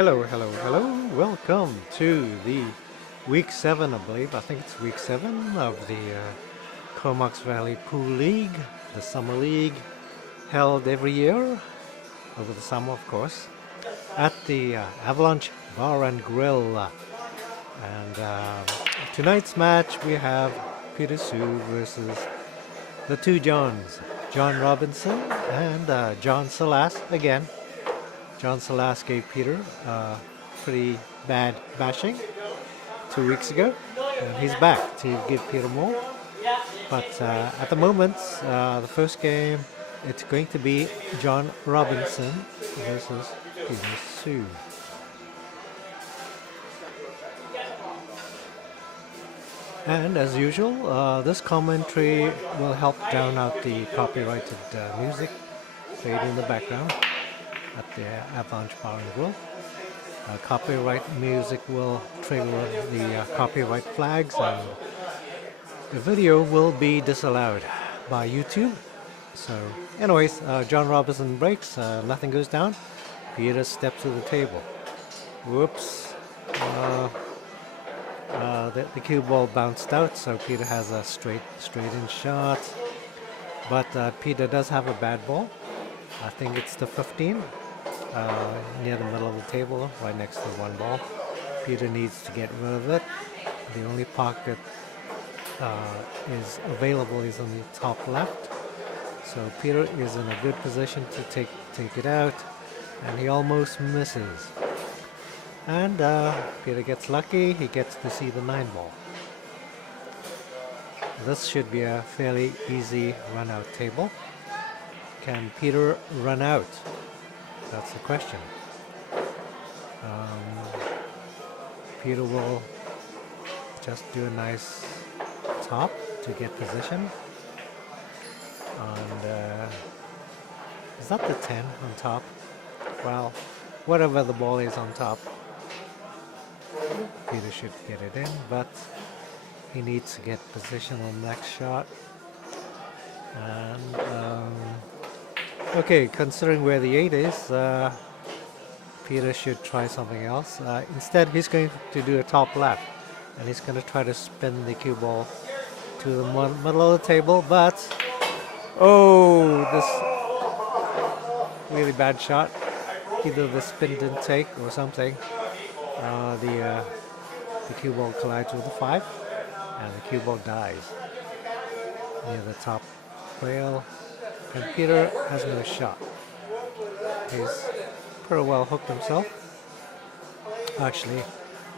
Hello, hello, hello. Welcome to the week 7, I believe. I think it's week 7 of the Comox Valley Pool League, the summer league, held every year, over the summer, of course, at the Avalanche Bar and Grill. And tonight's match we have Peter Sue versus the two Johns, John Robinson and John Salas again. John Salas gave Peter a pretty bad bashing 2 weeks ago, and he's back to give Peter more. But at the moment, the first game, it's going to be John Robinson versus Peter Sue. And as usual, this commentary will help drown out the copyrighted music played in the background at the Avalanche Bar and Grill. Copyright music will trigger the copyright flags, and the video will be disallowed by YouTube. So anyways, John Robinson breaks, nothing goes down. Peter steps to the table. Whoops. The cue ball bounced out, so Peter has a straight in shot. But Peter does have a bad ball. I think it's the 15, near the middle of the table, right next to one ball. Peter needs to get rid of it. The only pocket is available is on the top left. So Peter is in a good position to take it out, and he almost misses. And Peter gets lucky, he gets to see the 9 ball. This should be a fairly easy run-out table. Can Peter run out? That's the question. Peter will just do a nice top to get position. And is that the 10 on top? Well, whatever the ball is on top, Peter should get it in, but he needs to get position on the next shot. And okay, considering where the 8 is, Peter should try something else. Instead, he's going to do a top left, and he's going to try to spin the cue ball to the middle of the table, but oh, this really bad shot. Either the spin didn't take or something. The cue ball collides with the 5, and the cue ball dies near the top rail, and Peter has no shot. He's pretty well hooked himself. Actually,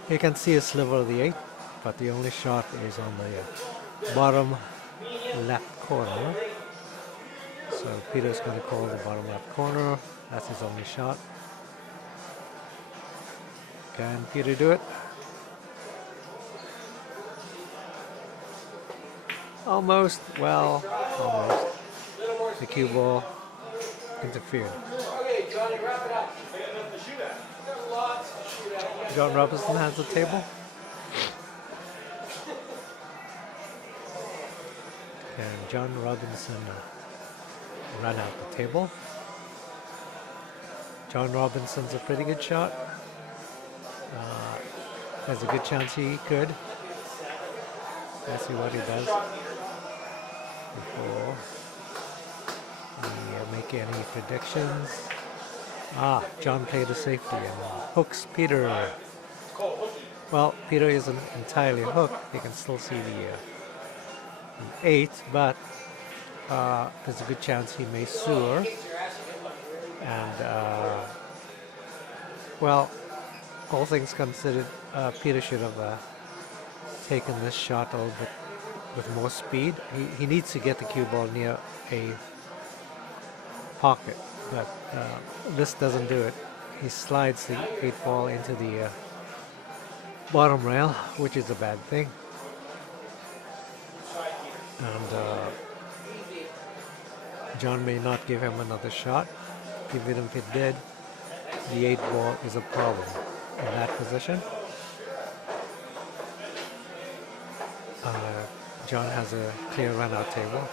you can see a sliver of the 8, but the only shot is on the bottom left corner. So Peter's going to call the bottom left corner. That's his only shot. Can Peter do it? Almost. Well, almost. The cue ball interfered. John Robinson has the table. Can John Robinson run out the table? John Robinson's a pretty good shot. There's a good chance he could. Let's see what he does before we make any predictions. John played a safety and hooks Peter. Well, Peter isn't entirely hooked. You can still see the 8, but there's a good chance he may sewer. And well, all things considered, Peter should have taken this shot a little bit with more speed. He needs to get the cue ball near a pocket, but this doesn't do it. He slides the 8 ball into the bottom rail, which is a bad thing. And John may not give him another shot. Even if it did, the 8 ball is a problem in that position. John has a clear run-out table.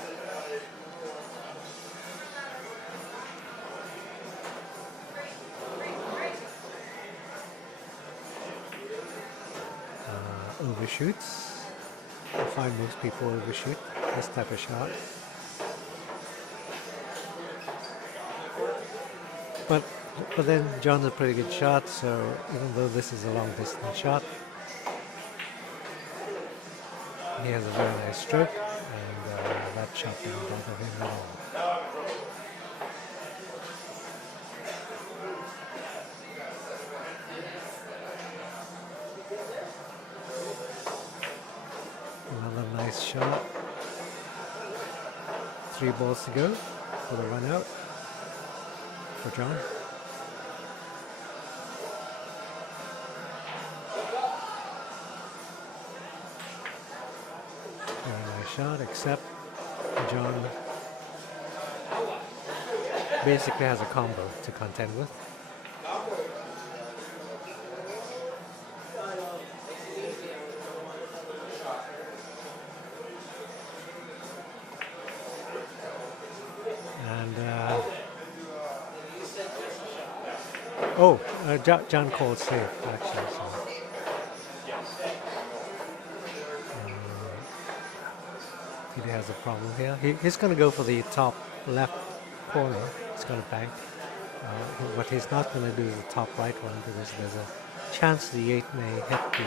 overshoots. I find most people overshoot this type of shot. But then John's a pretty good shot, so even though this is a long distance shot, he has a very nice stroke, and that shot didn't bother him at all. Another nice shot. 3 balls to go for the run out for John. Very nice shot, except John basically has a combo to contend with. John called safe, actually. So. Peter has a problem here. He's going to go for the top left corner. He's going to bank. What he's not going to do is the top right one, because there's a chance the 8 may hit the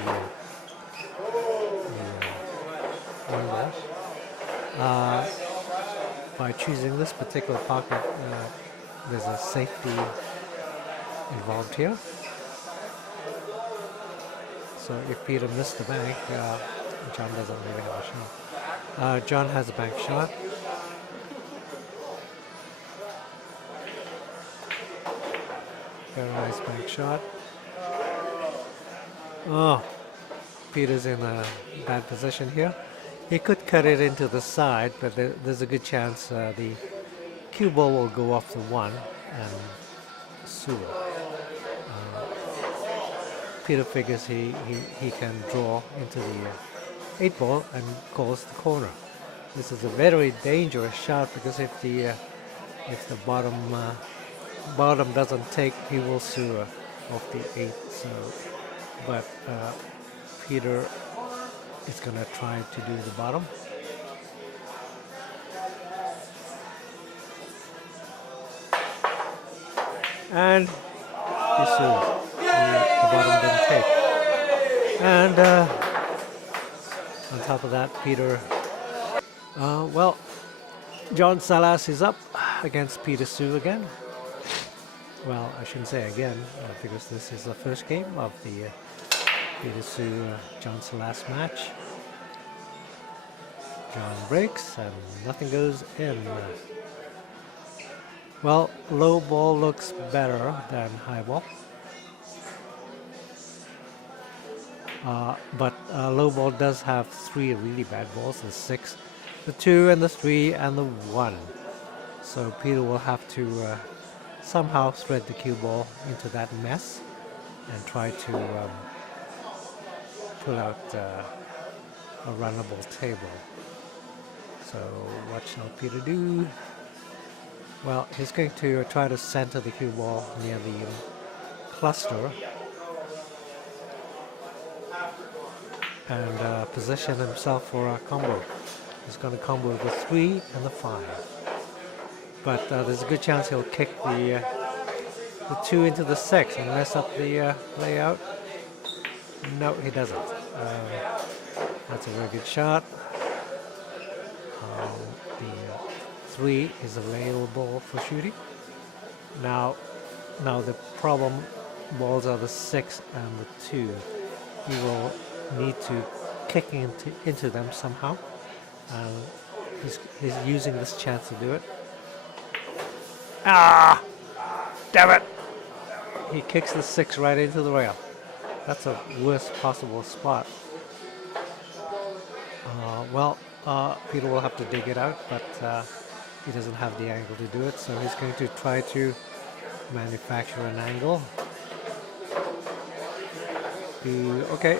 one ball. By choosing this particular pocket, there's a safety involved here. So if Peter missed the bank, John doesn't really have a shot. John has a bank shot. Very nice bank shot. Oh, Peter's in a bad position here. He could cut it into the side, but there's a good chance the cue ball will go off the 1 and sue it. Peter figures he can draw into the 8 ball and calls the corner. This is a very dangerous shot, because if the bottom doesn't take, he will sue off the 8. So, but Peter is going to try to do the bottom. And he sues. The bottom didn't take. And on top of that, Peter, well, John Salas is up against Peter Sue again. Well, I shouldn't say again, because this is the first game of the Peter Sue John Salas match. John breaks and nothing goes in. Well, low ball looks better than high ball. But low ball does have 3 really bad balls, the 6, the 2 and the 3 and the 1. So Peter will have to somehow thread the cue ball into that mess and try to pull out a runnable table. So what shall Peter do? Well, he's going to try to center the cue ball near the cluster and position himself for a combo. He's going to combo the 3 and the 5. But there's a good chance he'll kick the 2 into the 6 and mess up the layout. No, he doesn't. That's a very good shot. The 3 is available for shooting. Now the problem balls are the 6 and the 2. He will need to kick into them somehow. He's using this chance to do it. Ah! Damn it! He kicks the 6 right into the rail. That's a worst possible spot. Peter will have to dig it out, but he doesn't have the angle to do it, so he's going to try to manufacture an angle. Okay,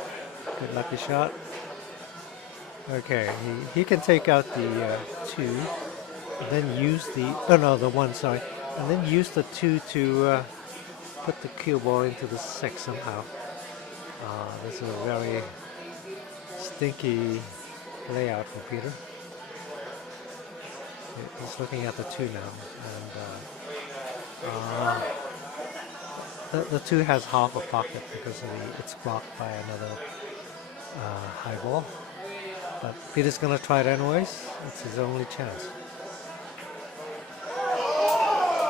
good lucky shot. Okay, he can take out the 2, and then use the the 1, sorry, and then use the 2 to put the cue ball into the 6 somehow. This is a very stinky layout for Peter. He's looking at the 2 now, and the 2 has half a pocket because it's blocked by another high ball. But Peter's gonna try it anyways. It's his only chance.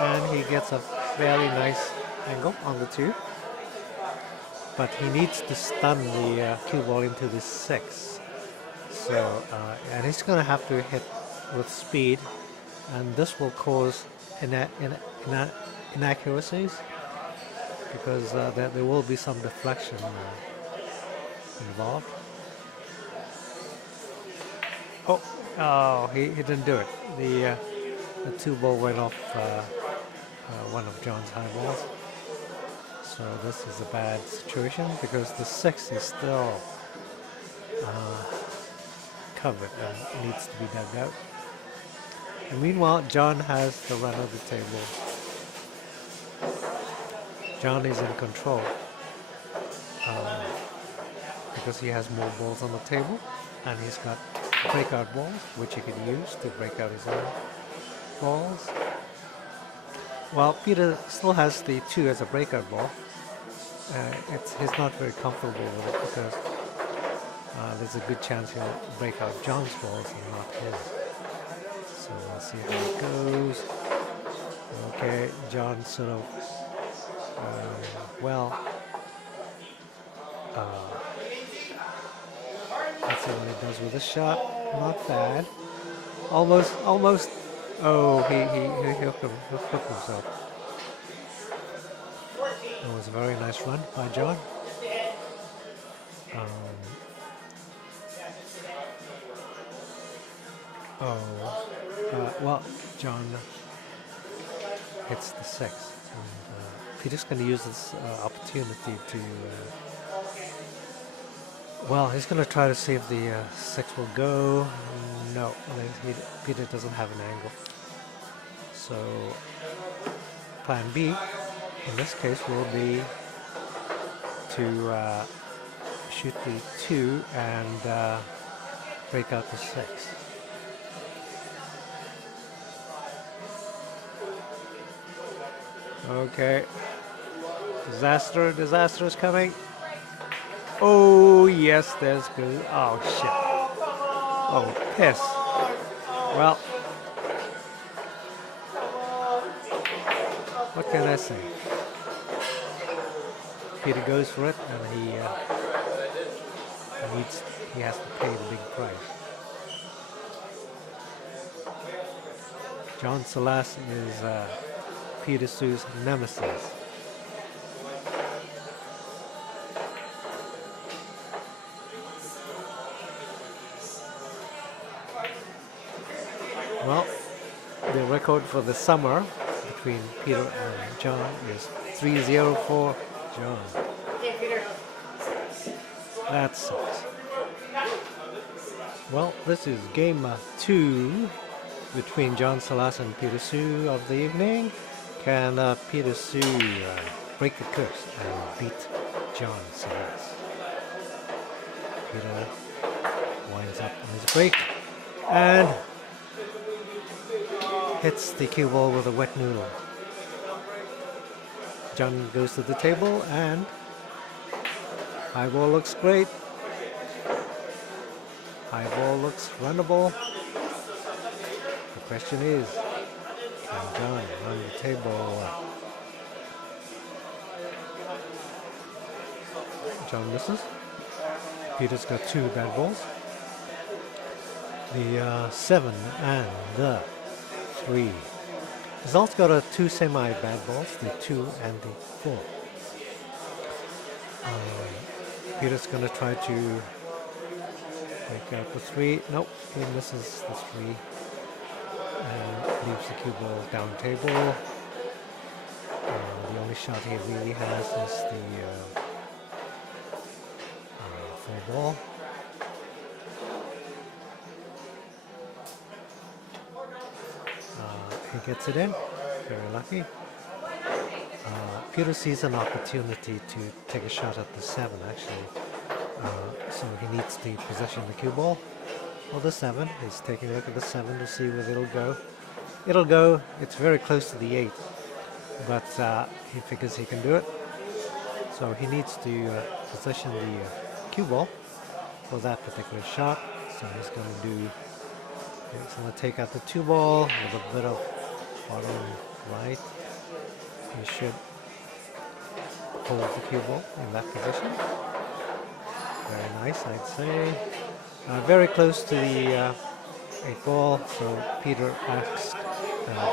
And he gets a fairly nice angle on the 2. But he needs to stun the cue ball into the 6. So, and he's gonna have to hit with speed, and this will cause inaccuracies because there will be some deflection involved. Oh, he didn't do it. The 2 ball went off one of John's high balls. So this is a bad situation because the 6 is still covered and needs to be dug out. And meanwhile, John has the run of the table. John is in control because he has more balls on the table, and he's got breakout balls, which he can use to break out his own balls. While Peter still has the 2 as a breakout ball, he's not very comfortable with it because there's a good chance he'll break out John's balls and not his. So we'll see how it goes. Okay, John sort of, let's see what he does with this shot. Not bad. Almost. Oh, he hooked himself. It was a very nice run by John. Well, John hits the 6. And, Peter's going to use this opportunity to... well, he's going to try to see if the 6 will go. No, Peter doesn't have an angle. So, plan B, in this case, will be to shoot the 2 and break out the 6. Okay. Disaster is coming. Oh, yes, there's good. Oh, shit. Oh, piss. Well, what can I say? Peter goes for it, and he has to pay the big price. John Salas is Peter Sue's nemesis. Well, the record for the summer between Peter and John is 3-0 for John. That sucks. Well, this is game 2 between John Salas and Peter Sue of the evening. Can Peter Sue break the curse and beat John Salas? Peter winds up on his break and hits the cue ball with a wet noodle. John goes to the table and high ball looks great. High ball looks runnable. The question is, can John run the table? John misses. Peter's got 2 bad balls. The 7 and the 3. He's also got 2 semi-bad balls, the 2 and the 4. Peter's going to try to break out the 3. Nope, he misses the 3 and leaves the cue ball down table. The only shot he really has is the 4 ball. He gets it in, very lucky. Peter sees an opportunity to take a shot at the 7 actually. So he needs to position the cue ball. Well, the 7. He's taking a look at the 7 to see where it'll go. It'll go. It's very close to the 8, but he figures he can do it. So he needs to position the cue ball for that particular shot. So he's going to take out the 2 ball with a bit of bottom right. He should hold the cue ball in that position. Very nice, I'd say. Very close to the 8 ball, so Peter asked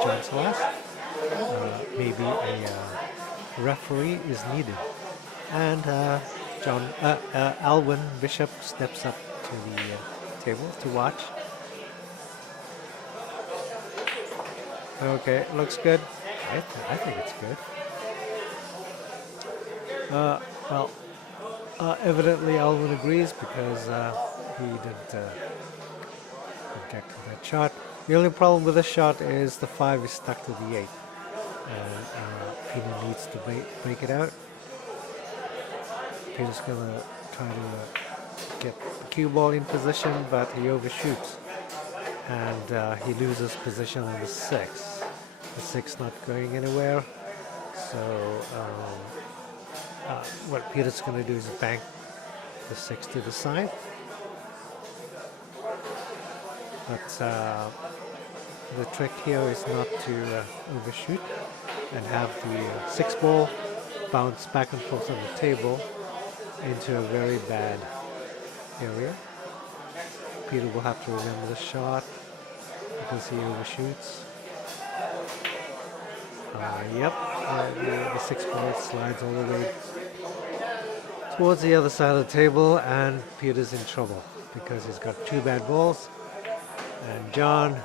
John Celeste, maybe a referee is needed. And Alwyn Bishop steps up to the table to watch. Okay, looks good. I think it's good. Evidently Alwyn agrees because he didn't object to that shot. The only problem with this shot is the 5 is stuck to the 8. And Peter needs to break it out. Peter's going to try to get the cue ball in position, but he overshoots. And he loses position on the 6. The 6 not going anywhere. So what Peter's going to do is bank the 6 to the side. But the trick here is not to overshoot and have the 6 ball bounce back and forth on the table into a very bad area. Peter will have to remember the shot because he overshoots. The 6 ball slides all the way towards the other side of the table, and Peter's in trouble because he's got 2 bad balls. And John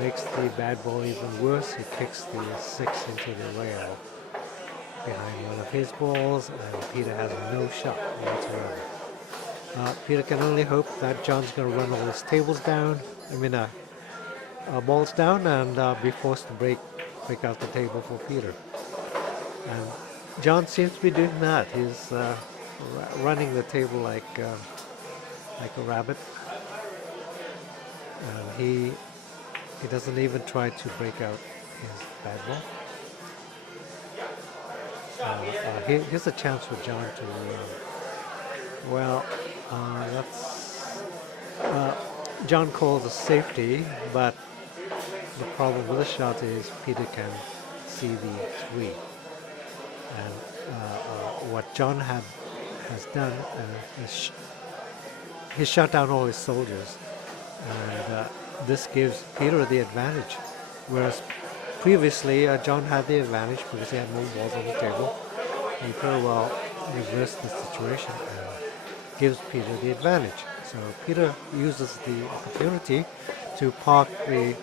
makes the bad ball even worse. He kicks the 6 into the rail behind one of his balls, and Peter has no shot whatsoever. Peter can only hope that John's going to run all his tables down, balls down, and be forced to break out the table for Peter. And John seems to be doing that. He's running the table like a rabbit. He doesn't even try to break out his bad ball. Here's a chance for John to. John calls a safety, but the problem with the shot is Peter can see the 3. And what John has done is he shut down all his soldiers, and this gives Peter the advantage, whereas previously John had the advantage because he had more balls on the table. He very well reversed the situation and gives Peter the advantage. So Peter uses the opportunity to park the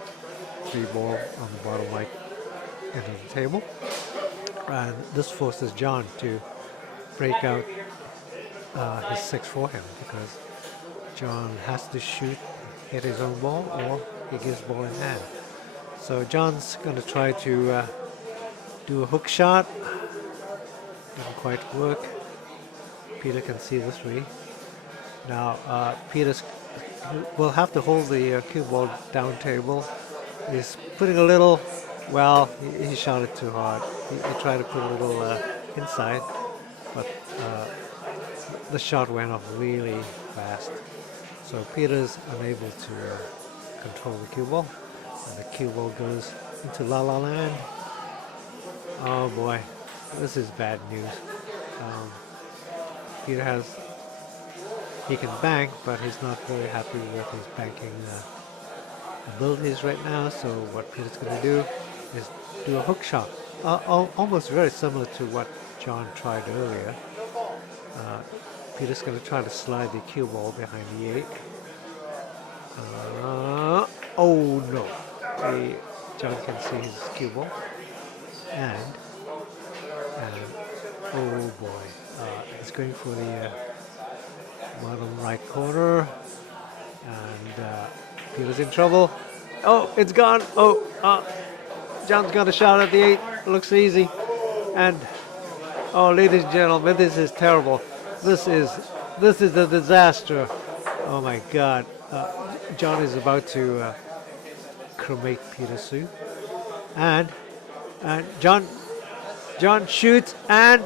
3 ball on the bottom right end of the table, and this forces John to break out his 6 for him, because John has to hit his own ball, or he gives ball in hand. So John's going to try to do a hook shot. Doesn't quite work. Peter can see the 3. Now Peter will have to hold the cue ball down table. He's putting a little. Well, he shot it too hard. He tried to put a little inside, but the shot went off really fast. So Peter's unable to control the cue ball, and the cue ball goes into La La Land. Oh boy, this is bad news. Peter he can bank, but he's not very happy with his banking abilities right now. So what Peter's going to do is do a hook shot, almost very similar to what John tried earlier. Peter's going to try to slide the cue ball behind the 8. Oh no! John can see his cue ball, and oh boy, he's going for the bottom right corner, and Peter's in trouble. Oh, it's gone! John's got a shot at the 8. It looks easy, and oh, ladies and gentlemen, this is terrible. This is This is a disaster. Oh my God. John is about to cremate Peter Sue. And John shoots and